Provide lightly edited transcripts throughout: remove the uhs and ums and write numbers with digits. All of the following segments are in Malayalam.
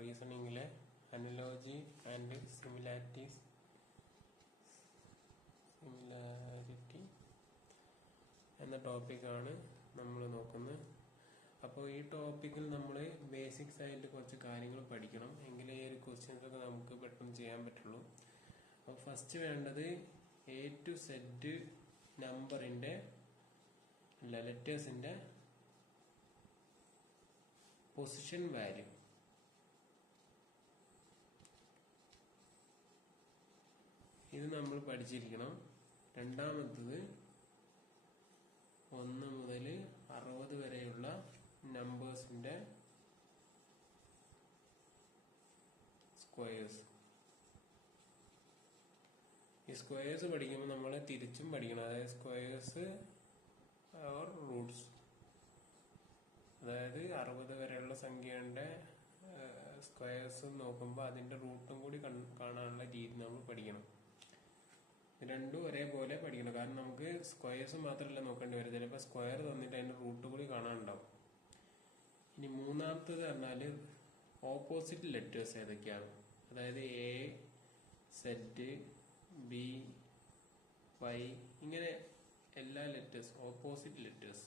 റീസണിങ്ങിലെ അനലോജി ആൻഡ് സിമിലാരിറ്റി എന്ന ടോപ്പിക്കാണ് നമ്മൾ നോക്കുന്നത്. അപ്പോൾ ഈ ടോപ്പിക്കിൽ നമ്മൾ ബേസിക്സ് ആയിട്ട് കുറച്ച് കാര്യങ്ങൾ പഠിക്കണം, എങ്കിലേ ഈ ഒരു ക്വസ്റ്റ്യൻസ് ഒക്കെ നമുക്ക് പെട്ടെന്ന് ചെയ്യാൻ പറ്റുള്ളൂ. അപ്പോൾ ഫസ്റ്റ് വേണ്ടത് എ ടു സെഡ് നമ്പറിന്റെ ലെറ്റേഴ്സിന്റെ പൊസിഷൻ വാല്യൂ. ഇത് നമ്മൾ പഠിച്ചിരിക്കണം. രണ്ടാമത്തത് 1 മുതൽ 60 വരെയുള്ള നമ്പേഴ്സിന്റെ സ്ക്വയേഴ്സ്. ഈ സ്ക്വയേഴ്സ് പഠിക്കുമ്പോൾ നമ്മൾ തിരിച്ചും പഠിക്കണം, അതായത് സ്ക്വയേഴ്സ് ഓർ റൂട്ട്സ്. അതായത് 60 വരെയുള്ള സംഖ്യയുടെ സ്ക്വയേഴ്സ് നോക്കുമ്പോൾ അതിന്റെ റൂട്ടും കൂടി കാണാനുള്ള രീതി നമ്മൾ പഠിക്കണം. രണ്ടും ഒരേപോലെ പഠിക്കണം, കാരണം നമുക്ക് സ്ക്വയേഴ്സ് മാത്രമല്ല നോക്കേണ്ടി വരും, ചിലപ്പോൾ സ്ക്വയർ തന്നിട്ട് അതിന്റെ റൂട്ട് കൂടി കാണാനുണ്ടാവും. ഇനി മൂന്നാമത്തത് പറഞ്ഞാല് ഓപ്പോസിറ്റ് ലെറ്റേഴ്സ് ഏതൊക്കെയാണ്, അതായത് എ, സെഡ്, ബി, വൈ, ഇങ്ങനെ എല്ലാ ലെറ്റേഴ്സ് ഓപ്പോസിറ്റ് ലെറ്റേഴ്സ്.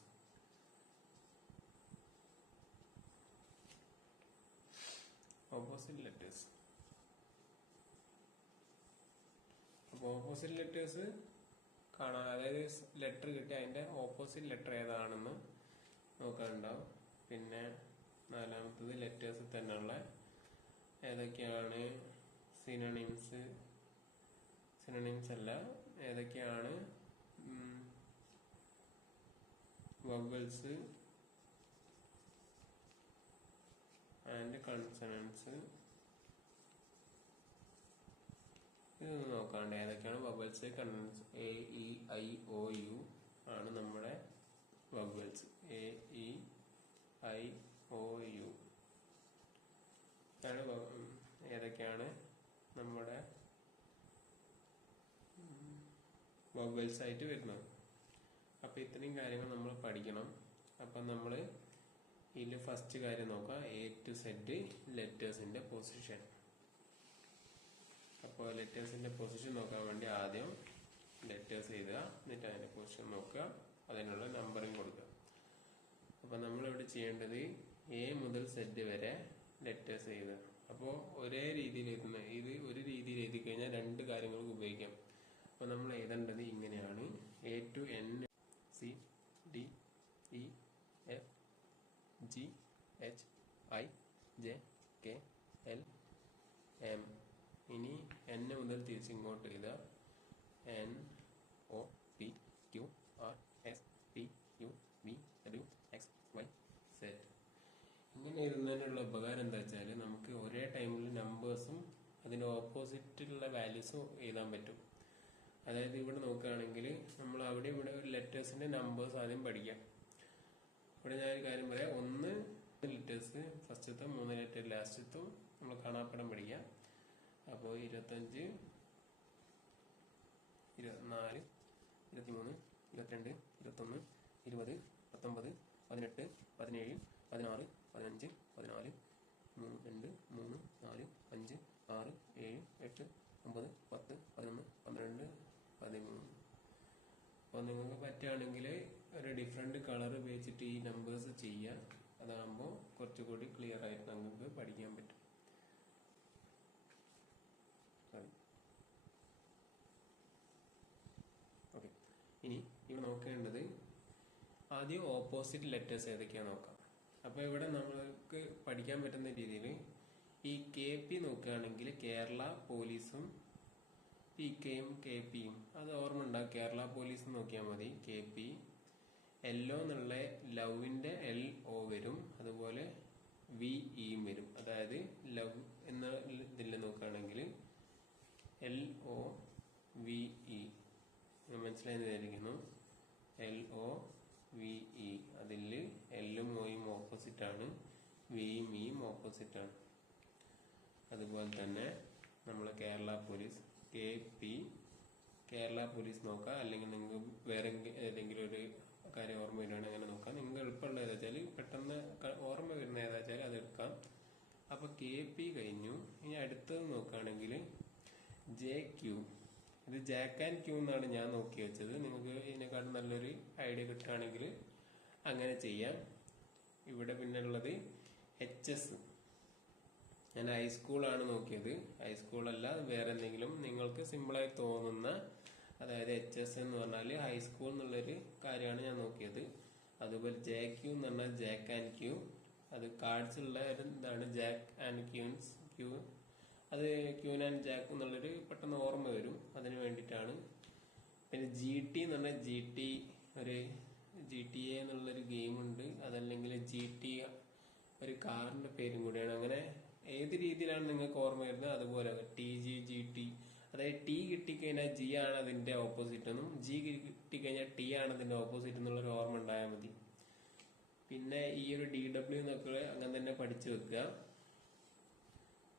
അപ്പോൾ ഓപ്പോസിറ്റ് ലെറ്റേഴ്സ് കാണാൻ, അതായത് ലെറ്റർ കിട്ടി അതിന്റെ ഓപ്പോസിറ്റ് ലെറ്റർ ഏതാണെന്ന് നോക്കാനുണ്ടാവും. പിന്നെ നാലാമത്തത് ലെറ്റേഴ്സിൽ തന്നെയുള്ള ഏതൊക്കെയാണ് സിനോണിംസ് അല്ല, ഏതൊക്കെയാണ് വവൽസ് ആൻഡ് കൺസണൻസ്. ഇതൊന്നും നോക്കാണ്ട് ഏതൊക്കെയാണ് vowels, consonants. A, E, I, O, U ആണ് നമ്മുടെ vowels. A, E, I, O, U ഏതൊക്കെയാണ് നമ്മുടെ വവൽസ് ആയിട്ട് വരുന്നത്. അപ്പൊ ഇത്രയും കാര്യങ്ങൾ നമ്മൾ പഠിക്കണം. അപ്പൊ നമ്മള് ഇതിൽ ഫസ്റ്റ് കാര്യം നോക്കാം, എ ടു സെഡ് ലെറ്റേഴ്സിന്റെ പൊസിഷൻ. അപ്പോൾ ലെറ്റേഴ്സിന്റെ പൊസിഷൻ നോക്കാൻ വേണ്ടി ആദ്യം ലെറ്റേഴ്സ് എഴുതുക, എന്നിട്ട് അതിന്റെ പൊസിഷൻ നോക്കുക, അതിനുള്ള നമ്പറിങ് കൊടുക്കുക. അപ്പൊ നമ്മളിവിടെ ചെയ്യേണ്ടത് എ മുതൽ സെഡ് വരെ ലെറ്റേഴ്സ് എഴുതുക. അപ്പോൾ ഒരേ രീതിയിൽ എഴുതുന്ന, ഇത് ഒരു രീതിയിൽ എഴുതി കഴിഞ്ഞാൽ രണ്ട് കാര്യങ്ങൾക്ക് ഉപയോഗിക്കാം. അപ്പൊ നമ്മൾ എഴുതേണ്ടത് ഇങ്ങനെയാണ്: A to N, C, D, E, F, G, H, I, J, K, L, M. ഇനി എൻ മുതൽ തിരിച്ചിങ്ങോട്ട് എഴുതുക: N, O, P, Q, R, S, T, U, V, W, X, Y, Z. ഇങ്ങനെ എഴുതുന്നതിനുള്ള ഉപകാരം എന്താ വെച്ചാൽ നമുക്ക് ഒരേ ടൈമിൽ നമ്പേഴ്സും അതിന്റെ ഓപ്പോസിറ്റുള്ള വാല്യൂസും എഴുതാൻ പറ്റും. അതായത് ഇവിടെ നോക്കുകയാണെങ്കിൽ നമ്മൾ അവിടെ ഇവിടെ ഒരു ലെറ്റേഴ്സിന്റെ നമ്പേഴ്സ് ആദ്യം പഠിക്കാം. ഇവിടെ ഞാൻ ഒരു കാര്യം പറയാം, 1 ലെറ്റേഴ്സ് ഫസ്റ്റത്തും 3 ലെറ്റർ ലാസ്റ്റത്തും നമ്മൾ കാണാപ്പടം പഠിക്കാം. അപ്പോൾ 25, 24, 23, 22, 21, 20, 19, 18, 17, 16, 15, 14, 2, 3, 4, 5, 6, 7, 8, 9, 10, 11, 12, 13. അപ്പോൾ നിങ്ങൾക്ക് പറ്റുകയാണെങ്കിൽ ഒരു ഡിഫറെന്റ് കളർ ഉപയോഗിച്ചിട്ട് ഈ നമ്പേഴ്സ് ചെയ്യാം. അതാകുമ്പോൾ കുറച്ചുകൂടി ക്ലിയർ ആയിട്ട് നിങ്ങൾക്ക് പഠിക്കാൻ പറ്റും. ഓക്കെ, ഇനി ഇവിടെ നോക്കേണ്ടത് ആദ്യം ഓപ്പോസിറ്റ് ലെറ്റേഴ്സ് ഏതൊക്കെയാ നോക്കാം. അപ്പൊ ഇവിടെ നമ്മൾക്ക് പഠിക്കാൻ പറ്റുന്ന രീതിയിൽ ഈ കെ പി നോക്കുകയാണെങ്കിൽ കേരള പോലീസും പി കെയും കെ പിയും അത് ഓർമ്മ ഉണ്ടാകും. കേരള പോലീസ് നോക്കിയാൽ മതി. കെ പി എല്ലോ എന്നുള്ള ലവിന്റെ എൽ ഒ വരും, അതുപോലെ വി ഇയും വരും. അതായത് ലവ് എന്ന ഇതിൽ നോക്കുകയാണെങ്കിൽ എൽ ഒ വി ഇ മനസ്സിലായിരിക്കുന്നു. എൽ ഒ വി ഇ, അതിൽ എല്ലും ഒയും ഓപ്പോസിറ്റ് ആണ്, വിയും ഇയും ഓപ്പോസിറ്റ് ആണ്. അതുപോലെ തന്നെ നമ്മൾ Kerala police K P, Kerala police നോക്കാം. അല്ലെങ്കിൽ നിങ്ങൾക്ക് വേറെ ഏതെങ്കിലും ഒരു കാര്യം ഓർമ്മ വരുവാണെങ്കിൽ അങ്ങനെ നോക്കാം. നിങ്ങൾക്ക് എളുപ്പമുള്ള ഏതാ വെച്ചാൽ, പെട്ടെന്ന് ഓർമ്മ വരുന്ന ഏതാ വെച്ചാൽ അത് എടുക്കാം. അപ്പൊ KP കഴിഞ്ഞു. ഇനി അടുത്തത് നോക്കുകയാണെങ്കിൽ JQ. ഇത് ജാക്ക് ആൻഡ് ക്യൂ എന്നാണ് ഞാൻ നോക്കി വെച്ചത്. നിങ്ങൾക്ക് ഇതിനെക്കാട്ടും നല്ലൊരു ഐഡിയ കിട്ടുകയാണെങ്കിൽ അങ്ങനെ ചെയ്യാം. ഇവിടെ പിന്നെ ഉള്ളത് HS. ഞാൻ ഹൈസ്കൂളാണ് നോക്കിയത്. ഹൈസ്കൂളല്ല, വേറെ എന്തെങ്കിലും നിങ്ങൾക്ക് സിമ്പിളായി തോന്നുന്ന, അതായത് HS എന്ന് പറഞ്ഞാൽ ഹൈസ്കൂൾ എന്നുള്ളൊരു കാര്യമാണ് ഞാൻ നോക്കിയത്. അതുപോലെ JQ എന്ന് പറഞ്ഞാൽ ജാക്ക് ആൻഡ് ക്യൂ. അത് കാർഡ്സ് ഉള്ള ഇതാണ് ജാക്ക് ആൻഡ് ക്യൂ. അത് ക്യൂൻ ആൻഡ് ജാക്ക് എന്നുള്ളൊരു പെട്ടെന്ന് ഓർമ്മ വരും, അതിന് വേണ്ടിയിട്ടാണ്. പിന്നെ GT എന്ന് പറഞ്ഞാൽ ഒരു GTA എന്നുള്ളൊരു ഗെയിമുണ്ട്. അതല്ലെങ്കിൽ GT ഒരു കാറിന്റെ പേരും കൂടിയാണ്. അങ്ങനെ ഏത് രീതിയിലാണ് നിങ്ങൾക്ക് ഓർമ്മ വരുന്നത് അതുപോലെ TG GT. അതായത് T കിട്ടിക്കഴിഞ്ഞാൽ G ആണ് അതിന്റെ ഓപ്പോസിറ്റ് എന്നും, G കിട്ടിക്കഴിഞ്ഞാൽ T ആണ് അതിന്റെ ഓപ്പോസിറ്റ് എന്നുള്ളൊരു ഓർമ്മ ഉണ്ടായാൽ മതി. പിന്നെ ഈ ഒരു DW എന്നൊക്കെ അങ്ങനെ തന്നെ പഠിച്ചു വെക്കുക.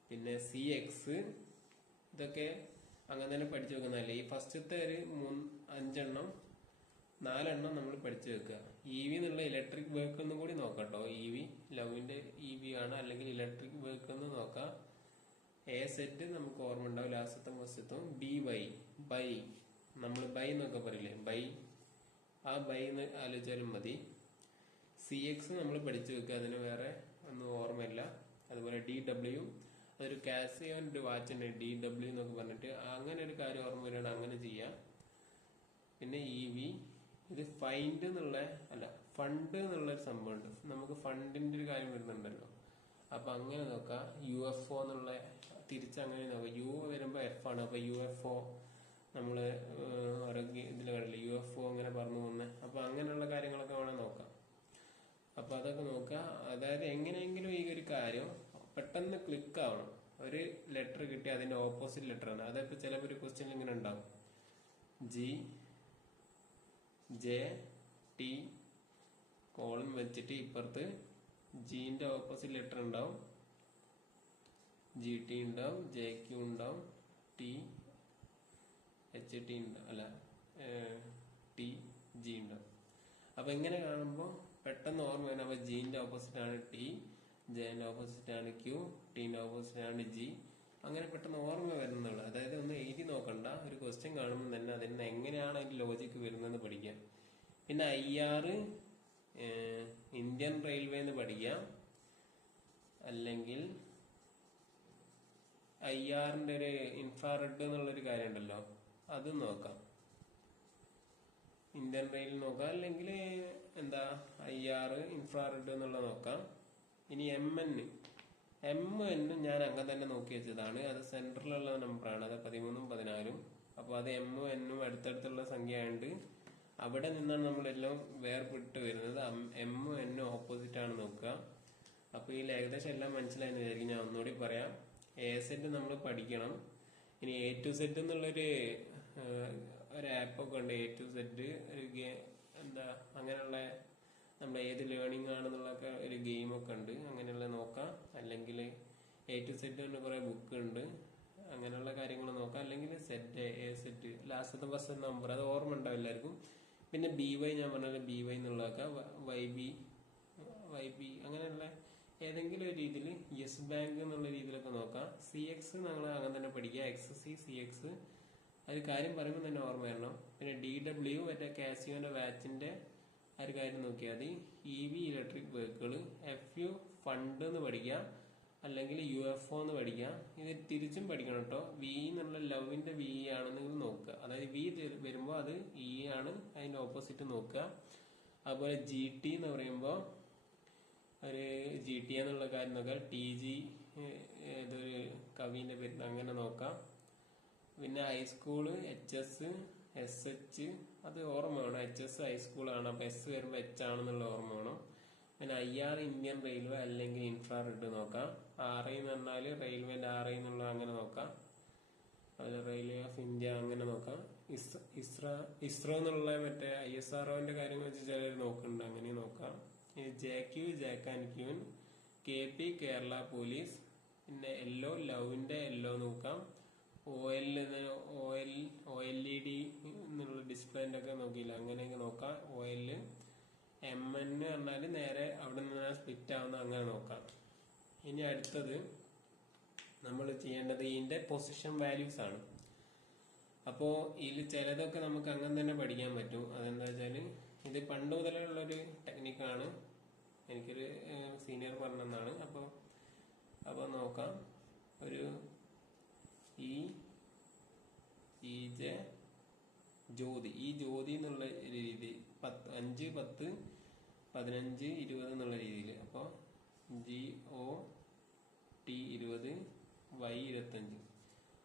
പിന്നെ CX ഇതൊക്കെ അങ്ങനെ തന്നെ പഠിച്ചു വെക്കുന്നതല്ലേ. ഈ ഫസ്റ്റത്തെ ഒരു 4 നമ്മൾ പഠിച്ചു വെക്കുക. EV എന്നുള്ള ഇലക്ട്രിക് വെഹിക്കിൾ എന്നും കൂടി നോക്കാം കേട്ടോ. EV ലവിന്റെ EV ആണ്, അല്ലെങ്കിൽ ഇലക്ട്രിക് വെഹിക്കിൾ എന്ന് നോക്കാം. AZ നമുക്ക് ഓർമ്മ ഉണ്ടാവും, ലാസ്റ്റത്തെ ഫസ്റ്റത്തും. ബൈ നമ്മൾ ബൈ എന്നൊക്കെ പറയില്ലേ, ബൈ, ആ ബൈ എന്ന് ആലോചിച്ചാലും മതി. CX നമ്മൾ പഠിച്ചു വെക്കുക, അതിന് വേറെ ഒന്നും ഓർമ്മയില്ല. അതുപോലെ DW, അതൊരു കാസിയോന്റെ വാച്ച് ഉണ്ട് DW എന്നൊക്കെ പറഞ്ഞിട്ട്. അങ്ങനെ ഒരു കാര്യം ഓർമ്മ വരികയാണ്, അങ്ങനെ ചെയ്യാം. പിന്നെ EV, ഇത് ഫണ്ട് എന്നുള്ളൊരു സംഭവമുണ്ട്. നമുക്ക് ഫണ്ടിന്റെ ഒരു കാര്യം വരുന്നുണ്ടല്ലോ, അപ്പൊ അങ്ങനെ നോക്കാം. UFO എന്നുള്ള തിരിച്ചങ്ങനെ നോക്കാം. U വരുമ്പോ F ആണ്, അപ്പൊ UFO നമ്മള് ഇതിൽ കണ്ടില്ല, UFO അങ്ങനെ പറഞ്ഞു പോകുന്നത്. അപ്പൊ അങ്ങനെയുള്ള കാര്യങ്ങളൊക്കെ വേണം നോക്കാം. അപ്പൊ അതൊക്കെ നോക്കുക. അതായത് എങ്ങനെയെങ്കിലും ഈ ഒരു കാര്യം പെട്ടെന്ന് ക്ലിക്ക് ആവണം. ഒരു ലെറ്റർ കിട്ടി അതിന്റെ ഓപ്പോസിറ്റ് ലെറ്റർ ആണ്. അതായത് ചിലപ്പോൾ ഒരു ക്വസ്റ്റ്യൻ ഇങ്ങനെ ഉണ്ടാവും, GJT കോളം വെച്ചിട്ട് ഇപ്പുറത്ത് ജിന്റെ ഓപ്പോസിറ്റ് ലെറ്റർ ഉണ്ടാവും, GT ഉണ്ടാവും, JQ ഉണ്ടാവും, THT TG ഉണ്ടാവും. അപ്പൊ ഇങ്ങനെ കാണുമ്പോൾ പെട്ടെന്ന് ഓർമ്മ വേണം. അപ്പൊ ജിന്റെ ഓപ്പോസിറ്റ് ആണ് T, ജെന്റെ ഓപ്പോസിറ്റ് ആണ് Q, ടിന്റെ ഓപ്പോസിറ്റ് ആണ് G. അങ്ങനെ പെട്ടെന്ന് ഓർമ്മ വരുന്നുള്ളൂ. അതായത് ഒന്ന് എഴുതി നോക്കണ്ട, ഒരു ക്വസ്റ്റ്യൻ കാണുമ്പോൾ തന്നെ അതിന് എങ്ങനെയാണ് അതിന്റെ ലോജിക്ക് വരുന്നതെന്ന് പഠിക്കാം. പിന്നെ IR ഇന്ത്യൻ റെയിൽവേ എന്ന് പഠിക്കാം. അല്ലെങ്കിൽ IRന്റെ ഒരു ഇൻഫ്രാറെഡ് എന്നുള്ളൊരു കാര്യം ഉണ്ടല്ലോ, അത് നോക്കാം. ഇന്ത്യൻ റെയിൽ നോക്കാം, അല്ലെങ്കിൽ IR ഇൻഫ്രാറെഡ് എന്നുള്ള നോക്കാം. ഇനി MN ഞാൻ അങ്ങനെ തന്നെ നോക്കി വെച്ചതാണ്. അത് സെന്ററിലുള്ള നമ്പറാണ്, അത് 13ഉം 14ഉം. അപ്പൊ അത് MN അടുത്തടുത്തുള്ള സംഖ്യ ആയതുകൊണ്ട് അവിടെ നിന്നാണ് നമ്മളെല്ലാം വേർപെട്ട് വരുന്നത്. MN ഓപ്പോസിറ്റ് ആണ് നോക്കുക. അപ്പൊ ഈ ഏകദേശം എല്ലാം മനസ്സിലായെന്ന് വിചാരിക്കും. ഞാൻ ഒന്നുകൂടി പറയാം. AZ നമ്മൾ പഠിക്കണം. ഇനി A to Z എന്നുള്ളൊരു ആപ്പൊക്കെ ഉണ്ട്. A to Z അങ്ങനെയുള്ള നമ്മൾ ഏത് ലേണിംഗ് ആണെന്നുള്ളൊക്കെ ഒരു ഗെയിമൊക്കെ ഉണ്ട്. അങ്ങനെയുള്ള നോക്കാം. അല്ലെങ്കിൽ A to Z തന്നെ കുറെ ബുക്ക് ഉണ്ട്, അങ്ങനെയുള്ള കാര്യങ്ങൾ നോക്കാം. അല്ലെങ്കിൽ AZ ലാസ്റ്റത്തെ ഫസ്റ്റ് നമ്പർ, അത് ഓർമ്മ ഉണ്ടാവും എല്ലാവർക്കും. പിന്നെ BY ഞാൻ പറഞ്ഞത് BY എന്നുള്ളതൊക്കെ, YB അങ്ങനെയുള്ള ഏതെങ്കിലും ഒരു രീതിയിൽ യെസ് ബാങ്ക് എന്നുള്ള രീതിയിലൊക്കെ നോക്കാം. CX നമ്മൾ അങ്ങനെ തന്നെ പഠിക്കുക. XC CX അത് കാര്യം പറയുമ്പോൾ തന്നെ ഓർമ്മ വരണം. പിന്നെ DW മറ്റേ കാസിയോന്റെ വാച്ചിന്റെ ആ ഒരു കാര്യം നോക്കിയാൽ മതി. EV electric vehicle, FU fund എന്ന് പഠിക്കാം, അല്ലെങ്കിൽ UFO എന്ന് പഠിക്കാം. ഇത് തിരിച്ചും പഠിക്കണം കേട്ടോ. V എന്നുള്ള ലവിന്റെ V ആണെന്ന് നോക്കുക. അതായത് V വരുമ്പോൾ അത് E ആണ്, അതിന്റെ ഓപ്പോസിറ്റ് നോക്കുക. അതുപോലെ GT എന്ന് പറയുമ്പോൾ ഒരു GT എന്നുള്ള കാര്യം നോക്കാം. TG ഏതൊരു കവിന്റെ പേര് അങ്ങനെ നോക്കാം. പിന്നെ ഹൈസ്കൂള് HS SH അത് ഓർമ്മ വേണം. HS ഹൈസ്കൂളാണ്, അപ്പൊ S വരുമ്പോ H ആണെന്നുള്ള ഓർമ്മ വേണം. പിന്നെ IR ഇന്ത്യൻ റെയിൽവേ അല്ലെങ്കിൽ ഇൻഫ്രാറെഡ് നോക്കാം. RI എന്ന് പറഞ്ഞാല് റെയിൽവേന്റെ RI എന്നുള്ള അങ്ങനെ നോക്കാം. അതുപോലെ റെയിൽവേ ഓഫ് ഇന്ത്യ അങ്ങനെ നോക്കാം. ISRO എന്നുള്ള മറ്റേ ISROന്റെ കാര്യങ്ങൾ വെച്ച് ചിലർ നോക്കുന്നുണ്ട്, അങ്ങനെ നോക്കാം. JQ Jack and queen, KP Kerala police. പിന്നെ ലവിന്റെ നോക്കാം. OLED എന്നുള്ള ഡിസ്പ്ലേന്റെ ഒക്കെ നോക്കിയില്ല, അങ്ങനെയൊക്കെ നോക്കാം. MN പറഞ്ഞാല് നേരെ അവിടെ നിന്ന് സ്പ്ലിറ്റ് ആവുന്ന, അങ്ങനെ നോക്കാം. ഇനി അടുത്തത് നമ്മൾ ചെയ്യേണ്ടത് ഇതിന്റെ പൊസിഷൻ വാല്യൂസ് ആണ്. അപ്പോൾ ഇതിൽ ചിലതൊക്കെ നമുക്ക് അങ്ങനെ തന്നെ പഠിക്കാൻ പറ്റും. അതെന്താ വെച്ചാൽ ഇത് പണ്ട് മുതലുള്ളൊരു ടെക്നിക്കാണ്, എനിക്കൊരു സീനിയർ പറഞ്ഞതാണ്. അപ്പോൾ നോക്കാം. ഒരു ജ്യോതി, ഈ ജ്യോതി എന്നുള്ള രീതി 5, 10, 15, 20 എന്നുള്ള രീതിയിൽ. അപ്പോൾ GOT 20, Y 25.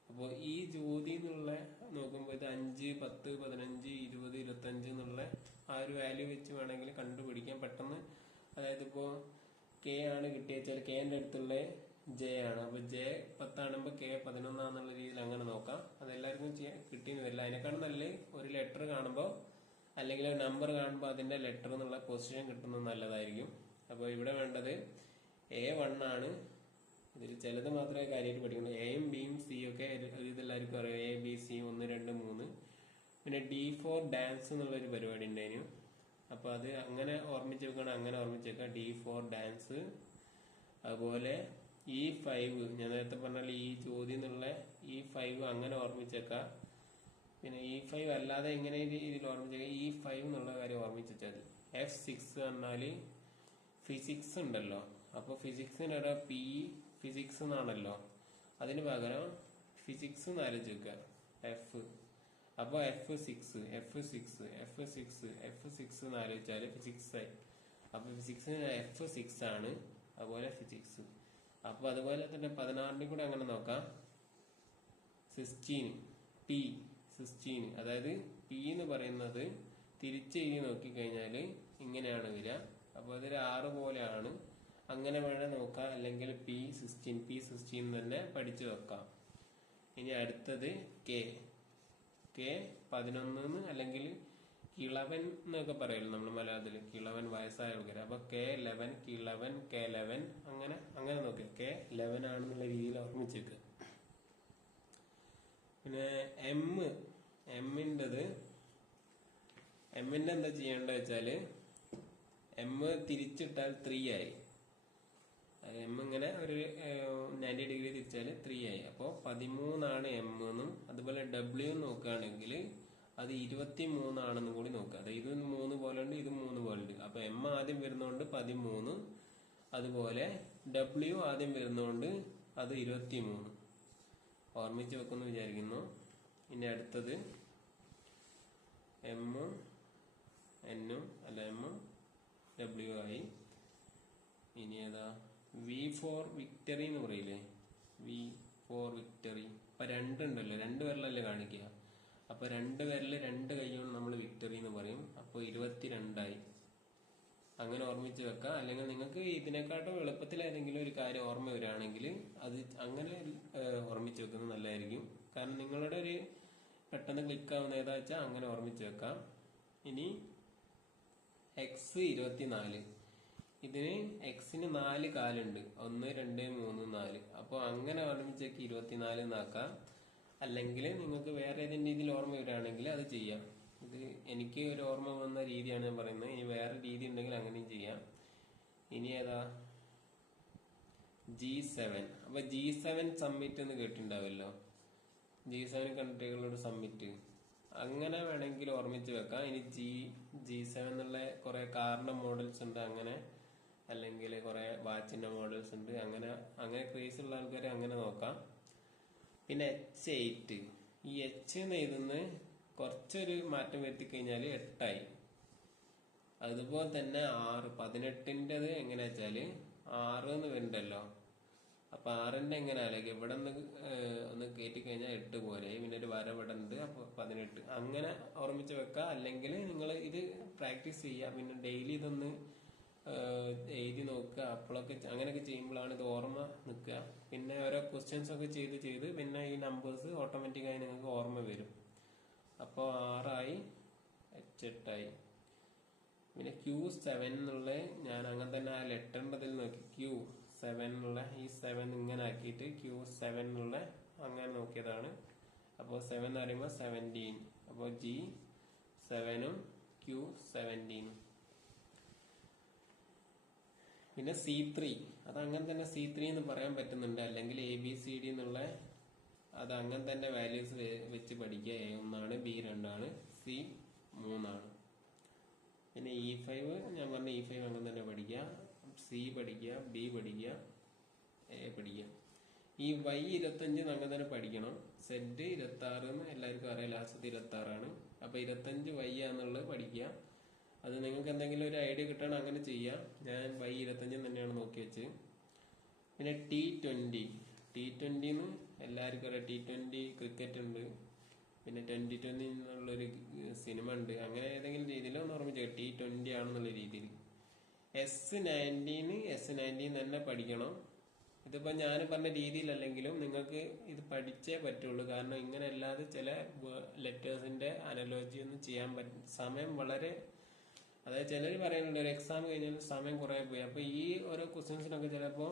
അപ്പോൾ ഈ ജ്യോതി എന്നുള്ള നോക്കുമ്പോൾ ഇത് 5, 10, 15, 20, 25 എന്നുള്ള ആ ഒരു വാല്യൂ വെച്ച് വേണമെങ്കിൽ കണ്ടുപിടിക്കാൻ പെട്ടെന്ന്. അതായത് ഇപ്പോൾ K ആണ് കിട്ടിയെച്ചാൽ Kന്റെ അടുത്തുള്ള J ആണ്. അപ്പൊ J 10 ആകുമ്പോൾ K 11 എന്നുള്ള രീതിയിൽ അങ്ങനെ നോക്കാം. അതെല്ലാവർക്കും കിട്ടിയെന്ന് വരില്ല. അതിനേക്കാളും നല്ല ഒരു ലെറ്റർ കാണുമ്പോൾ അല്ലെങ്കിൽ ഒരു നമ്പർ കാണുമ്പോൾ അതിന്റെ ലെറ്റർ എന്നുള്ള പൊസിഷൻ കിട്ടുന്നത് നല്ലതായിരിക്കും. അപ്പോൾ ഇവിടെ വേണ്ടത് A1 ആണ്. ഇതിൽ ചിലത് മാത്രമേ കാര്യമായിട്ട് പഠിക്കുള്ളൂ. Aയും Bയും Cയും ഒക്കെ ഇതെല്ലാവർക്കും അറിയാം. A, B, C 1, 2, 3. പിന്നെ D4 ഡാൻസ് എന്നുള്ളൊരു പരിപാടി ഉണ്ടായിരുന്നു. അപ്പൊ അത് അങ്ങനെ ഓർമ്മിച്ച് വെക്കണം. അങ്ങനെ ഓർമ്മിച്ച് വെക്കാം. D4 dance. അതുപോലെ E5, ഞാൻ നേരത്തെ പറഞ്ഞാൽ ഈ ചോദ്യം എന്നുള്ള E5 അങ്ങനെ ഓർമ്മിച്ചേക്കാം. പിന്നെ E5 അല്ലാതെ എങ്ങനെ രീതിയിൽ ഓർമ്മിച്ചേക്കാം, E5 എന്നുള്ള കാര്യം ഓർമ്മിച്ച് വെച്ചാൽ മതി. F6 പറഞ്ഞാല് ഫിസിക്സ് ഉണ്ടല്ലോ. അപ്പൊ ഫിസിക്സിന് ഒരു ഫിസിക്സ് എന്നാണല്ലോ, അതിന് പകരം ഫിസിക്സ് എന്ന് ആലോചിച്ച് വെക്കുക. F. അപ്പൊ F6 എന്ന് ആലോചിച്ചാല് ഫിസിക്സ് ആയി. അപ്പൊ ഫിസിക്സിന് F6 ആണ്. അതുപോലെ ഫിസിക്സ്. അപ്പൊ അതുപോലെ തന്നെ 16 കൂടെ അങ്ങനെ നോക്കാം. 16, അതായത് P എന്ന് പറയുന്നത് തിരിച്ച് നോക്കിക്കഴിഞ്ഞാല് ഇങ്ങനെയാണ് വരിക. അപ്പൊ അതൊരു 6 പോലെയാണ്. അങ്ങനെ വേണം നോക്കാം. അല്ലെങ്കിൽ P16 തന്നെ പഠിച്ചു വെക്കാം. ഇനി അടുത്തത് K 11 അല്ലെങ്കിൽ കിളവൻ എന്നൊക്കെ പറയുമല്ലോ നമ്മൾ മലയാളത്തിൽ. കിളവൻ, വയസ്സായ ആൾക്കാർ. അപ്പൊ K11, കിളവൻ, K11 അങ്ങനെ നോക്കുക. K11 ആണെന്നുള്ള രീതിയിൽ ഓർമ്മിച്ച് വെക്കുക. പിന്നെ എമ്മിന്റെ എന്താ ചെയ്യേണ്ടത് വെച്ചാല് M തിരിച്ചിട്ടാൽ 3 ആയി. M ഇങ്ങനെ ഒരു 90 ഡിഗ്രി തിരിച്ചാല് 3 ആയി. അപ്പൊ 13 ആണ് M എന്നും. അതുപോലെ W നോക്കുകയാണെങ്കിൽ അത് 23 ആണെന്നും കൂടി നോക്കുക. അതായത് ഇത് 3 പോലെ ഉണ്ട്, ഇത് 3 പോലെ ഉണ്ട്. അപ്പൊ M ആദ്യം വരുന്നോണ്ട് 13, അതുപോലെ W ആദ്യം വരുന്നോണ്ട് അത് 23. ഓർമ്മിച്ച് വെക്കുന്നു വിചാരിക്കുന്നു. ഇനി അടുത്തത് M ഉം N ഉം അല്ല M ഉം W ആയി. ഇനി ഏതാ V4 വിക്ടറി എന്ന് പറയില്ലേ, V4 വിക്ടറി. അപ്പൊ 2 ഉണ്ടല്ലോ, 2 വിരലല്ലേ കാണിക്കുക. അപ്പൊ 2 വിരല് 2 കൈകൊണ്ട് നമ്മൾ വിക്ടറി എന്ന് പറയും. അപ്പൊ 22 അങ്ങനെ ഓർമ്മിച്ച് വെക്കാം. അല്ലെങ്കിൽ നിങ്ങൾക്ക് ഇതിനെക്കാട്ടും എളുപ്പത്തിൽ ഏതെങ്കിലും ഒരു കാര്യം ഓർമ്മ വരികയാണെങ്കിൽ അത് അങ്ങനെ ഓർമ്മിച്ച് വെക്കുന്നത് നല്ലതായിരിക്കും. കാരണം നിങ്ങളുടെ ഒരു പെട്ടെന്ന് ക്ലിക്ക് ആവുന്ന ഏതാ വെച്ചാൽ അങ്ങനെ ഓർമ്മിച്ച് വെക്കാം. ഇനി X 24, ഇതിന് Xന് 4 കാലുണ്ട്. 1, 2, 3, 4. അപ്പൊ അങ്ങനെ ഓർമ്മിച്ചേക്ക് 24 എന്നാക്കാം. അല്ലെങ്കിൽ നിങ്ങൾക്ക് വേറെ ഏതെങ്കിലും രീതിയിൽ ഓർമ്മ വരികയാണെങ്കിൽ അത് ചെയ്യാം. ഇത് എനിക്ക് ഒരു ഓർമ്മ വന്ന രീതിയാണ് ഞാൻ പറയുന്നത്. ഇനി വേറെ രീതി ഉണ്ടെങ്കിൽ അങ്ങനെയും ചെയ്യാം. ഇനി ഏതാ G7. അപ്പൊ G7 സമ്മിറ്റ് എന്ന് കേട്ടിട്ടുണ്ടാവല്ലോ. G7 കൺട്രികളോട് സമ്മിറ്റ് അങ്ങനെ വേണമെങ്കിൽ ഓർമ്മിച്ച് വെക്കാം. ഇനി G7 എന്നുള്ള കുറെ കാറിന്റെ മോഡൽസ് ഉണ്ട്. അങ്ങനെ അല്ലെങ്കിൽ കുറെ വാച്ചിന്റെ മോഡൽസ് ഉണ്ട്. അങ്ങനെ ക്രേസ് ഉള്ള ആൾക്കാരെ അങ്ങനെ നോക്കാം. പിന്നെ H8, ഈ H എന്ന് എഴുതുന്ന കുറച്ചൊരു മാറ്റം വരുത്തി കഴിഞ്ഞാൽ 8 ആയി. അതുപോലെ തന്നെ 6, 18ൻ്റെത് എങ്ങനെയാ വെച്ചാല് 6 എന്ന് വരുന്നുണ്ടല്ലോ. അപ്പൊ 6ന്റെ എങ്ങനെ ആലോചിക്കുക, ഇവിടെ ഒന്ന് കയറ്റി കഴിഞ്ഞാൽ 8 പോലെ. പിന്നെ ഒരു വര ഇവിടെ ഉണ്ട്. അപ്പൊ 18 അങ്ങനെ ഓർമ്മിച്ച് വെക്കാം. അല്ലെങ്കിൽ നിങ്ങൾ ഇത് പ്രാക്ടീസ് ചെയ്യുക. പിന്നെ ഡെയിലി ഇതൊന്ന് എഴുതി നോക്കുക. അപ്പോഴൊക്കെ അങ്ങനെയൊക്കെ ചെയ്യുമ്പോഴാണ് ഇത് ഓർമ്മ നിൽക്കുക. പിന്നെ ഓരോ ക്വസ്റ്റ്യൻസ് ഒക്കെ ചെയ്ത് പിന്നെ ഈ നമ്പേഴ്സ് ഓട്ടോമാറ്റിക്കായി നിങ്ങൾക്ക് ഓർമ്മ വരും. അപ്പോൾ 6 ആയി, H8 ആയി. പിന്നെ Q7 എന്നുള്ള ഞാൻ അങ്ങനെ തന്നെ ആ ലെറ്ററിൻ്റെ നോക്കി Q7 എന്നുള്ള ഈ 7 ഇങ്ങനെ ആക്കിയിട്ട് Q7 എന്നുള്ള അങ്ങനെ നോക്കിയതാണ്. അപ്പോൾ 7 എന്ന് പറയുമ്പോൾ 17. അപ്പോൾ G7 Q17. പിന്നെ C3 അത് അങ്ങനെ തന്നെ C3 എന്ന് പറയാൻ പറ്റുന്നുണ്ട്, അല്ലെങ്കിൽ ABCD എന്നുള്ള അത് അങ്ങനെ തന്നെ വാല്യൂസ് വെച്ച് പഠിക്കുക. A1 ആണ്, B2 ആണ്, C3 ആണ്. പിന്നെ E5 ഞാൻ പറഞ്ഞ E5 അങ്ങനെ തന്നെ പഠിക്കുക. C പഠിക്കുക, B പഠിക്കുക, A പഠിക്കുക. ഈ Y25 അങ്ങനെ തന്നെ പഠിക്കണം. Z26 എന്ന് എല്ലാവർക്കും അറിയാം, ലാസ്റ്റത്തെ 26 ആണ്. അപ്പൊ 25Y ആന്നുള്ളത് പഠിക്കുക. അത് നിങ്ങൾക്ക് എന്തെങ്കിലും ഒരു ഐഡിയ കിട്ടണം അങ്ങനെ ചെയ്യാം. ഞാൻ Y25 തന്നെയാണ് നോക്കി വെച്ച്. പിന്നെ T20 എന്ന് എല്ലാവർക്കും അറിയാം. T20 ക്രിക്കറ്റ് ഉണ്ട്, പിന്നെ 2020 എന്നുള്ളൊരു സിനിമ ഉണ്ട്. അങ്ങനെ ഏതെങ്കിലും രീതിയിൽ ഒന്ന് ഓർമ്മിച്ചു T20 ആണെന്നുള്ള രീതിയിൽ. S19 തന്നെ പഠിക്കണം. ഇതിപ്പോ ഞാൻ പറഞ്ഞ രീതിയിലല്ലെങ്കിലും നിങ്ങൾക്ക് ഇത് പഠിച്ചേ പറ്റുള്ളൂ. കാരണം ഇങ്ങനെ അല്ലാതെ ചില ലെറ്റേഴ്സിന്റെ അനലോജി ഒന്നും ചെയ്യാൻ പറ്റും. സമയം വളരെ, അതായത് ചിലർ പറയുന്നുണ്ട് ഒരു എക്സാം കഴിഞ്ഞാൽ സമയം കുറെ പോയി. അപ്പൊ ഈ ഓരോ ക്വസ്റ്റ്യൻസിനൊക്കെ ചിലപ്പോ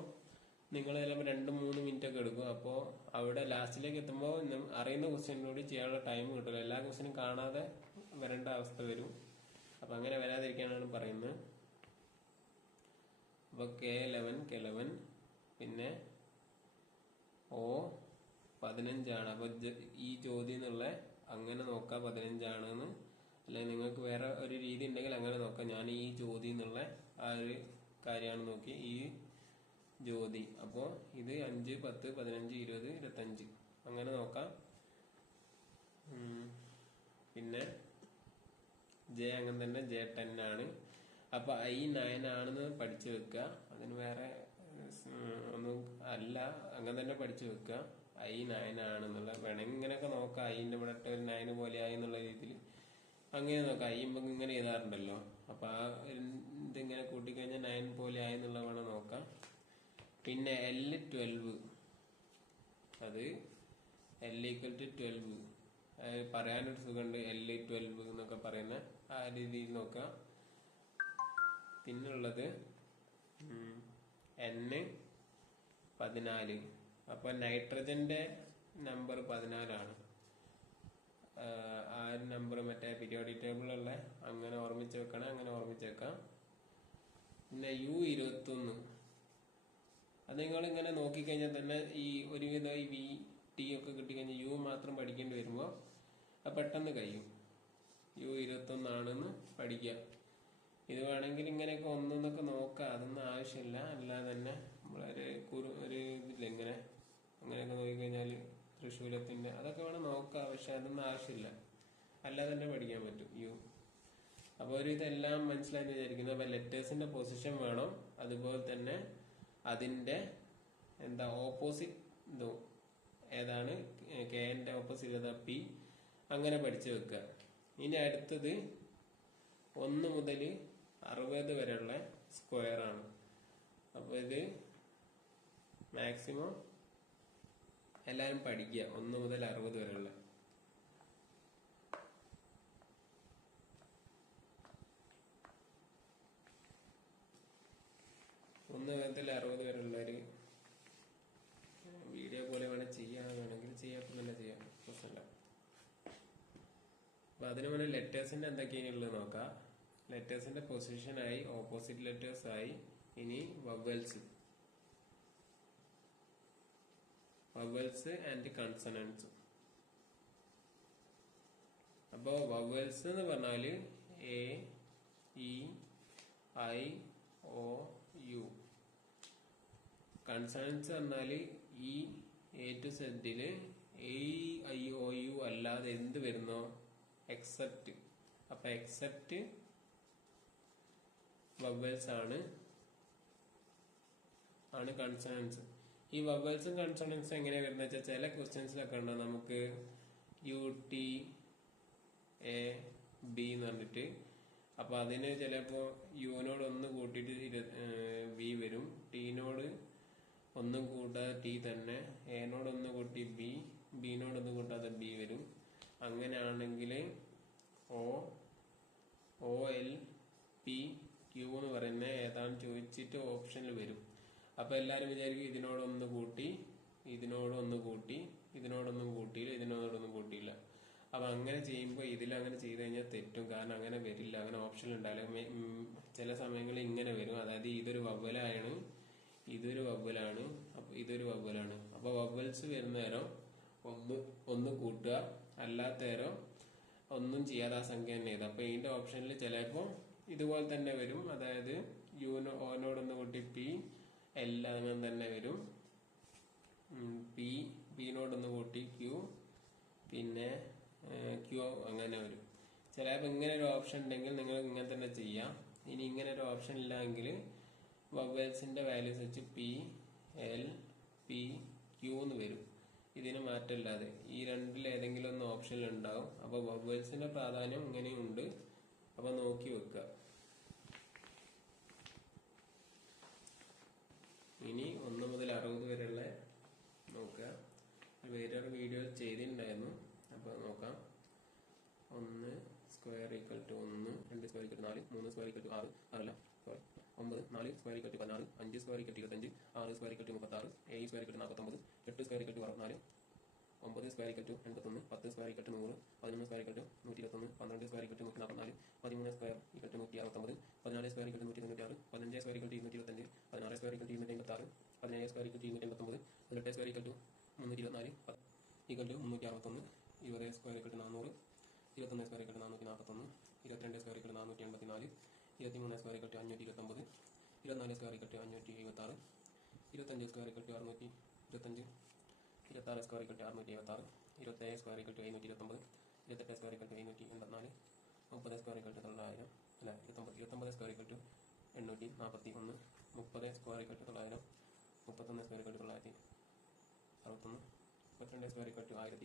നിങ്ങൾ ചിലപ്പോൾ 2-3 മിനിറ്റ് ഒക്കെ എടുക്കും. അപ്പോൾ അവിടെ ലാസ്റ്റിലേക്ക് എത്തുമ്പോൾ അറിയുന്ന ക്വസ്റ്റ്യനിലൂടെ ചെയ്യാനുള്ള ടൈം കിട്ടില്ല. എല്ലാ ക്വസ്റ്റ്യനും കാണാതെ വരേണ്ട അവസ്ഥ വരും. അപ്പൊ അങ്ങനെ വരാതിരിക്കാനാണ് പറയുന്നത്. അപ്പൊ K11 പിന്നെ O15 ആണ്. അപ്പൊ ഈ ചോദ്യം എന്നുള്ള അങ്ങനെ നോക്കാം 15 ആണെന്ന്. അല്ലെങ്കിൽ നിങ്ങൾക്ക് വേറെ ഒരു രീതി ഉണ്ടെങ്കിൽ അങ്ങനെ നോക്കാം. ഞാൻ ഈ ചോദ്യം എന്നുള്ള ആ ഒരു കാര്യമാണ് നോക്കി ഈ ജ്യോതി. അപ്പോ ഇത് 5, 10, 15, 20, 25 അങ്ങനെ നോക്കാം. പിന്നെ J അങ്ങനെ തന്നെ J10 ആണ്. അപ്പൊ I9 ആണെന്ന് പഠിച്ചു വെക്കുക. അതിന് വേറെ ഒന്നും അല്ല, അങ്ങനെ തന്നെ പഠിച്ചു വെക്കുക. I9 ആണെന്നുള്ള വേണമെങ്കിൽ ഇങ്ങനെയൊക്കെ നോക്കാം. Iന്റെ ഇവിടെ ഒരു 9 പോലെ ആയി എന്നുള്ള രീതിയിൽ അങ്ങനെ നോക്കാം. I ഇങ്ങനെ എഴുതാറുണ്ടല്ലോ. അപ്പൊ ആ ഇതിങ്ങനെ കൂട്ടിക്കഴിഞ്ഞാൽ 9 പോലെ ആയി എന്നുള്ള വേണം നോക്കാം. പിന്നെ L12 അത് L=12 പറയാനൊരു സുഖമുണ്ട്. L12 എന്നൊക്കെ പറയുന്ന ആ രീതിയിൽ നോക്കാം. പിന്നുള്ളത് N14. അപ്പൊ നൈട്രജന്റെ നമ്പർ 14 ആണ്. ആ ഒരു നമ്പർ മറ്റേ പീരിയോഡിക് ടേബിളിലുള്ള അങ്ങനെ ഓർമ്മിച്ച് വെക്കണം. അങ്ങനെ ഓർമ്മിച്ച് വെക്കാം. പിന്നെ U21 അത് നിങ്ങൾ ഇങ്ങനെ നോക്കിക്കഴിഞ്ഞാൽ തന്നെ ഈ ഒരുവിധം ഈ VT ഒക്കെ കിട്ടിക്കഴിഞ്ഞാൽ U മാത്രം പഠിക്കേണ്ടി വരുമ്പോൾ അത് പെട്ടെന്ന് കഴിയും. U21 ആണെന്ന് പഠിക്കുക. ഇത് വേണമെങ്കിൽ ഇങ്ങനെയൊക്കെ ഒന്നൊന്നൊക്കെ നോക്കാം. അതൊന്നും ആവശ്യമില്ല. അല്ലാതെ തന്നെ നമ്മളൊരു ഇതില്ല ഇങ്ങനെ അങ്ങനെയൊക്കെ നോക്കിക്കഴിഞ്ഞാൽ തൃശ്ശൂലത്തിന്റെ അതൊക്കെ വേണം നോക്കാം. പക്ഷെ അതൊന്നും ആവശ്യമില്ല, അല്ലാതെ തന്നെ പഠിക്കാൻ പറ്റും U. അപ്പൊ ഒരു ഇതെല്ലാം മനസ്സിലാക്കി വിചാരിക്കുന്നത്. അപ്പൊ ലെറ്റേഴ്സിന്റെ പൊസിഷൻ വേണം. അതുപോലെ തന്നെ അതിന്റെ ഓപ്പോസിറ്റ് ഏതാണ്, Kന്റെ ഓപ്പോസിറ്റ് P, അങ്ങനെ പഠിച്ചു വെക്കുക. ഇനി അടുത്തത് 1 മുതൽ 60 വരെയുള്ള സ്ക്വയർ ആണ്. അപ്പൊ ഇത് മാക്സിമം എല്ലാരും പഠിക്കുക. 1 മുതൽ 60 വരെയുള്ള. ഒന്ന് മുതൽ 60 വരെയുള്ളൊരു വീഡിയോ പോലെ വേണം വേണമെങ്കിൽ ചെയ്യാൻ ചെയ്യാം, പ്രശ്നമില്ല. അപ്പൊ അതിന് മുന്നേ ലെറ്റേഴ്സിന്റെ എന്തൊക്കെയാണുള്ളത് നോക്കാം. ലെറ്റേഴ്സിന്റെ പൊസിഷനായി, ഓപ്പോസിറ്റ് ലെറ്റേഴ്സ് ആയി. ഇനി വവൽസ് ആൻഡ് കൺസണൻസ്. അപ്പോ വവൽസ് എന്ന് പറഞ്ഞാല് A, E, I, O, U. Consonants പറഞ്ഞാല് ഈ A to Z ല് A, I, O, U അല്ലാതെ എന്ത് വരുന്നോ എക്സെപ്റ്റ്. അപ്പൊ എക്സെപ്റ്റ് വവൽസ് ആണ് കൺസണൻസ്. ഈ വവൽസും കൺസണൻസും എങ്ങനെയാ വരുന്നത് വെച്ചാൽ ചില ക്വസ്റ്റ്യൻസിലൊക്കെ ഉണ്ടോ നമുക്ക് UT A B എന്ന് പറഞ്ഞിട്ട്. അപ്പൊ അതിന് ചിലപ്പോ യുനോട് 1 കൂട്ടിയിട്ട് B വരും, Tനോട് 1 കൂട്ടാതെ T തന്നെ, Aനോട് 1 കൂട്ടി B, Bനോട് 1 കൂട്ടാതെ B വരും. അങ്ങനെയാണെങ്കിൽ OLPQ എന്ന് പറയുന്ന ഏതാണ് ചോദിച്ചിട്ട് ഓപ്ഷനിൽ വരും. അപ്പൊ എല്ലാരും വിചാരിക്കും ഇതിനോടൊന്ന് കൂട്ടി, ഇതിനോടൊന്ന് കൂട്ടി, ഇതിനോടൊന്നും കൂട്ടിയില്ല, ഇതിനോടൊന്നും കൂട്ടിയില്ല. അപ്പൊ അങ്ങനെ ചെയ്യുമ്പോൾ ഇതിലങ്ങനെ ചെയ്ത് കഴിഞ്ഞാൽ തെറ്റും. കാരണം അങ്ങനെ വരില്ല, അങ്ങനെ ഓപ്ഷൻ ഉണ്ടാവില്ല. ചില സമയങ്ങളിൽ ഇങ്ങനെ വരും. അതായത് ഇതൊരു വവ്വലാണ്, ഇതൊരു വവ്വലാണ്, അപ്പൊ ഇതൊരു വവ്വലാണ്. അപ്പൊ വവ്വൽസ് വരുന്ന നേരം ഒന്ന് കൂട്ടുക, അല്ലാത്ത നേരം ഒന്നും ചെയ്യാതെ ആ സംഖ്യ തന്നെ ചെയ്ത്. അപ്പൊ ഇതിന്റെ ഓപ്ഷനിൽ ചിലപ്പോ ഇതുപോലെ തന്നെ വരും. അതായത് ഓനോടൊന്ന് കൂട്ടി പി എൽ അങ്ങനെ തന്നെ വരും. പിനോടൊന്ന് കൂട്ടി ക്യൂ, പിന്നെ ക്യൂ അങ്ങനെ വരും. ചിലപ്പോൾ ഇങ്ങനെ ഒരു ഓപ്ഷൻ ഉണ്ടെങ്കിൽ നിങ്ങൾ ഇങ്ങനെ തന്നെ ചെയ്യാം. ഇനി ഇങ്ങനെ ഒരു ഓപ്ഷൻ ഇല്ലെങ്കിൽ വവ്വൽസിന്റെ വാല്യൂസ് വെച്ച് പി എൽ പി ക്യൂ എന്ന് വരും. ഇതിന് മാറ്റമില്ലാതെ ഈ രണ്ടിൽ ഏതെങ്കിലും ഒന്ന് ഓപ്ഷനിൽ ഉണ്ടാവും. അപ്പൊ വവ്വൽസിന്റെ പ്രാധാന്യം ഇങ്ങനെയും ഉണ്ട്. അപ്പൊ നോക്കി വെക്കുക. ഇനി 1 മുതൽ 60 വരെയുള്ള നോക്കുക. വേറൊരു വീഡിയോ ചെയ്തിട്ടുണ്ടായിരുന്നു, അപ്പൊ നോക്കാം. 1 square equal to 1, 2 square equal to 4, 3 square equal to 6, 9, 4 square equal to 16, 5 square equal to 25, 6 square equal to 36, 7 square equal to 49, 8 square equal to 64, 9 square equal to 81, 10 square equal to 100, 11 square equal to 121, 12 square equal to 144, 13 square equal to 169, 14 square equal to 196, 15 square equal to 225, 16 square equal to 256, 17 square equal to 289, 18 square equal to 324, equal to 361, 20 square equal to 400, 21 square equal to 441, 22 square equal to 484, 23 square equal to 529, 24 square equal to 576, 25 square equal to 625, 26 square equal to 676, 27 square equal to 529, 28 square equal to 584, 30 square equal to 900, 29 square equal to 841, 30 square equal to 900, 31 square equal to 961, 32 square equal to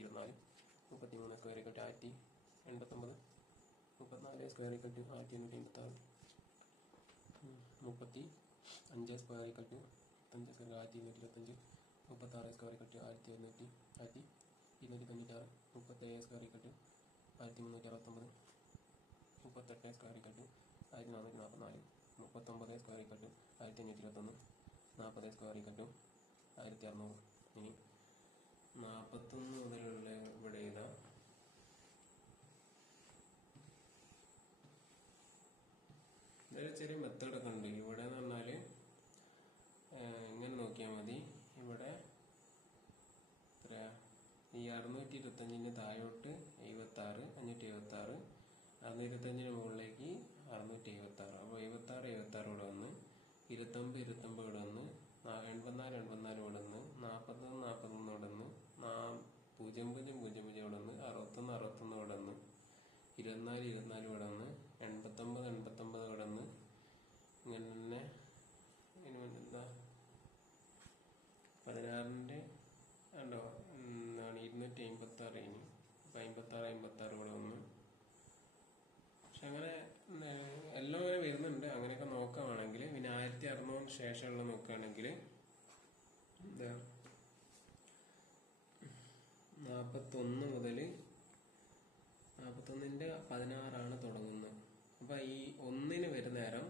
1024, 33 square equal to 1089, 34 square equal to 1186, 35 square equal to 5 square 1225, 36 square equal to 1296, 37 square equal to 1369, 38 square equal to 1444, 39 square equal to 1521, 40 square equal to 1600. ഇനി 41 മുതലുള്ള ഇവിടെ എഴുതാം. ഇതൊരു ചെറിയ മെത്തേഡൊക്കെ ഉണ്ട്. ഇവിടെ എന്ന് പറഞ്ഞാല് ഇങ്ങനെ നോക്കിയാൽ മതി. ഇവിടെ ഈ 625 താഴോട്ട് 76, 576, 625 മുകളിലേക്ക് 676. അപ്പോൾ 76 ഇവിടെ വന്ന്, 29 ഇവിടെ വന്ന്, 84 ഇവിടെ വന്ന്, 41 ഇവിടെ വന്ന്, 00 ഇവിടെ വന്ന്, 61 ഇവിടെ വന്ന്, 24 ഇവിടെ വന്ന്, 89 ഇവിടെ വന്ന്, ഇങ്ങനെ തന്നെ. എന്താ 16ന്റെ ഉണ്ടോ എന്താണ് 256 ഇനി 56 ഇവിടെ വന്നു. പക്ഷെ അങ്ങനെ എല്ലാം അങ്ങനെ വരുന്നുണ്ട്. അങ്ങനെയൊക്കെ നോക്കുകയാണെങ്കിൽ പിന്നെ 1600 ശേഷമുള്ള നോക്കുകയാണെങ്കിൽ എന്താ 41 മുതൽ 41ന്റെ 16 തുടങ്ങുന്നത്. അപ്പൊ ഈ 1 വരുന്ന നേരം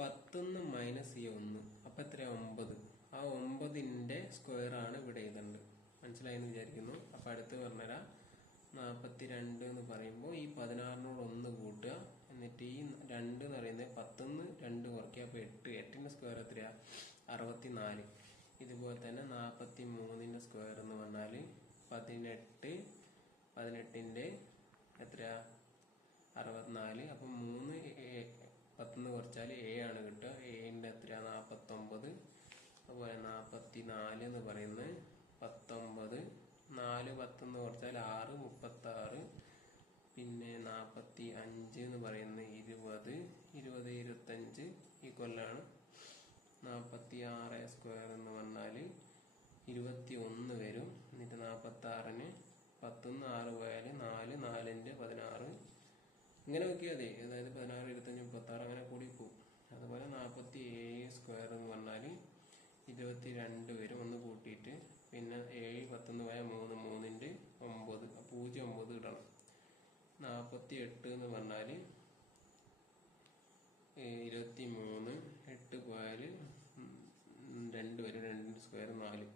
10 മൈനസ് ഈ 1, അപ്പൊ എത്ര 9. ആ 9ന്റെ സ്ക്വയർ ആണ് ഇവിടെ എഴുതേണ്ടത്. മനസ്സിലായെന്ന് വിചാരിക്കുന്നു. അപ്പൊ അടുത്ത് പറഞ്ഞുതരാം. 42 എന്ന് പറയുമ്പോൾ ഈ 16നോട് 1 കൂട്ടുക, എന്നിട്ട് ഈ 2 എന്ന് പറയുന്നത് 10 2 കുറയ്ക്കുക, അപ്പൊ 8. 8ന്റെ സ്ക്വയർ എത്രയാ 64. ഇതുപോലെ തന്നെ 43ന്റെ സ്ക്വയർ എന്ന് പറഞ്ഞാല് 18, 18ന്റെ എത്രയാ 64. അപ്പൊ 3 10 കുറച്ചാൽ 7 ആണ് കിട്ടുക. 7ന്റെ എത്രയാ 49. അതുപോലെ 44 എന്ന് പറയുന്നത് 19, 4 10 കുറച്ചാൽ 6, 36. പിന്നെ 45 എന്ന് പറയുന്നത് 20, 20 25 ഈക്വലാണ് 46 സ്ക്വയർ എന്ന് പറഞ്ഞാല് 21 വരും. എന്നിട്ട് 46ന് 10 6 പോയാൽ 4, 4ന്റെ 16 ഇങ്ങനെ നോക്കിയാൽ മതി. അതായത് 16, 25, 36 അങ്ങനെ കൂടി പോകും. അതുപോലെ 47 സ്ക്വയർ എന്ന് പറഞ്ഞാല് 22 വരും. ഒന്ന് കൂട്ടിയിട്ട് പിന്നെ 7 10 പോയാൽ 3, 3ന്റെ 9, 09 ഇടണം. 48 എന്ന് പറഞ്ഞാല് 23, 8 പോയാൽ 2 വരും. 2ന്റെ സ്ക്വയർ 4.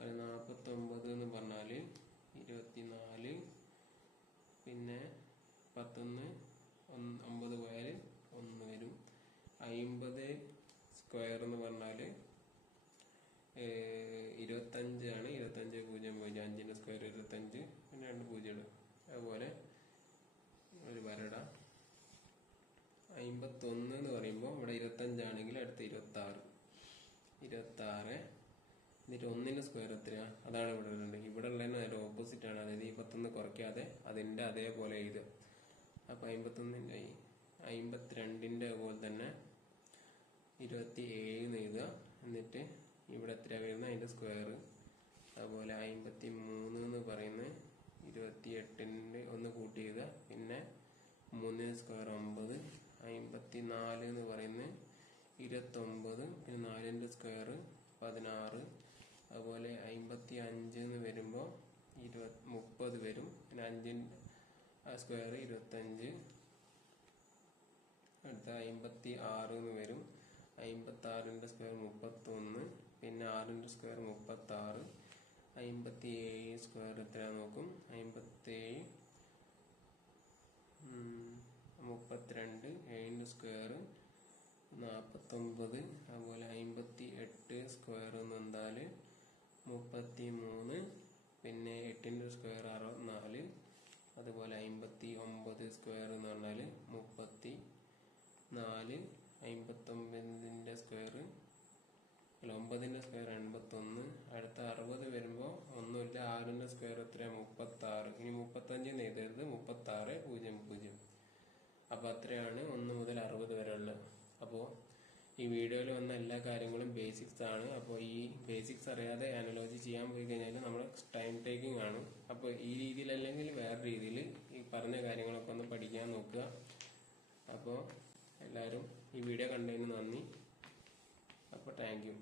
അത് 49 എന്ന് പറഞ്ഞാല് 24, പിന്നെ 10 9 പോയാൽ 1 വരും. 50 സ്ക്വയർ എന്ന് പറഞ്ഞാല് 2 0 ഇടുക. അതുപോലെ ഒരു വരട 51 എന്ന് പറയുമ്പോൾ ഇവിടെ 25 ആണെങ്കിൽ അടുത്ത് 26 എന്നിട്ട് 1ന്റെ സ്ക്വയർ എത്രയാ? അതാണ് ഇവിടെ ഉള്ളത്. ഇവിടെ ഉള്ളതിന് നേരെ ഓപ്പോസിറ്റ് ആണ്. അതായത് 21 കുറയ്ക്കാതെ അതിന്റെ അതേപോലെ എഴുതുക. അപ്പൊ 51ന്റെ 52ന്റെ അതുപോലെ തന്നെ 27 എഴുതുക. എന്നിട്ട് ഇവിടെ എത്രയാ വരുന്നത്? അതിന്റെ സ്ക്വയർ. അതുപോലെ 53 എന്ന് പറയുന്നത് 28ന്റെ ഒന്ന് കൂട്ടി എഴുതുക. പിന്നെ 3ന്റെ സ്ക്വയർ 9. 54 എന്ന് പറയുന്നത് 29. പിന്നെ 4ന്റെ സ്ക്വയർ 16. അതുപോലെ 55 എന്ന് വരുമ്പോൾ 30 വരും. പിന്നെ 5ന്റെ സ്ക്വയർ 25. അടുത്ത 56 എന്ന് വരും. 56ന്റെ സ്ക്വയർ 31. പിന്നെ 6ന്റെ സ്ക്വയർ 36. 57 സ്ക്വയർ എത്ര നോക്കും? 57 32. 7ന്റെ സ്ക്വയർ 49. അതുപോലെ 58 സ്ക്വയർ എന്ന് വന്നാൽ 33. പിന്നെ 8ന്റെ സ്ക്വയർ 64. അതുപോലെ 59 സ്ക്വയർ എന്ന് പറഞ്ഞാൽ 34. 59ന്റെ സ്ക്വയർ 9ന്റെ സ്ക്വയർ 81. അടുത്ത 60 വരുമ്പോൾ ഒന്നുമില്ല. 6ന്റെ സ്ക്വയർ എത്ര? 36. ഇനി 35 എഴുതരുത്, 36 0 0. അപ്പൊ അത്രയാണ് 1 മുതൽ 60 വരെ ഉള്ളത്. അപ്പോൾ ഈ വീഡിയോയിൽ വന്ന എല്ലാ കാര്യങ്ങളും ബേസിക്സ് ആണ്. അപ്പോൾ ഈ ബേസിക്സ് അറിയാതെ അനലോജി ചെയ്യാൻ പോയി കഴിഞ്ഞാൽ നമ്മൾ ടൈം ടേക്കിംഗ് ആണ്. അപ്പോൾ ഈ രീതിയിൽ അല്ലെങ്കിൽ വേറെ രീതിയിൽ ഈ പറഞ്ഞ കാര്യങ്ങളൊക്കെ ഒന്ന് പഠിക്കാൻ നോക്കുക. അപ്പോൾ എല്ലാവരും ഈ വീഡിയോ കണ്ടതിന് നന്ദി. അപ്പോൾ താങ്ക് യു.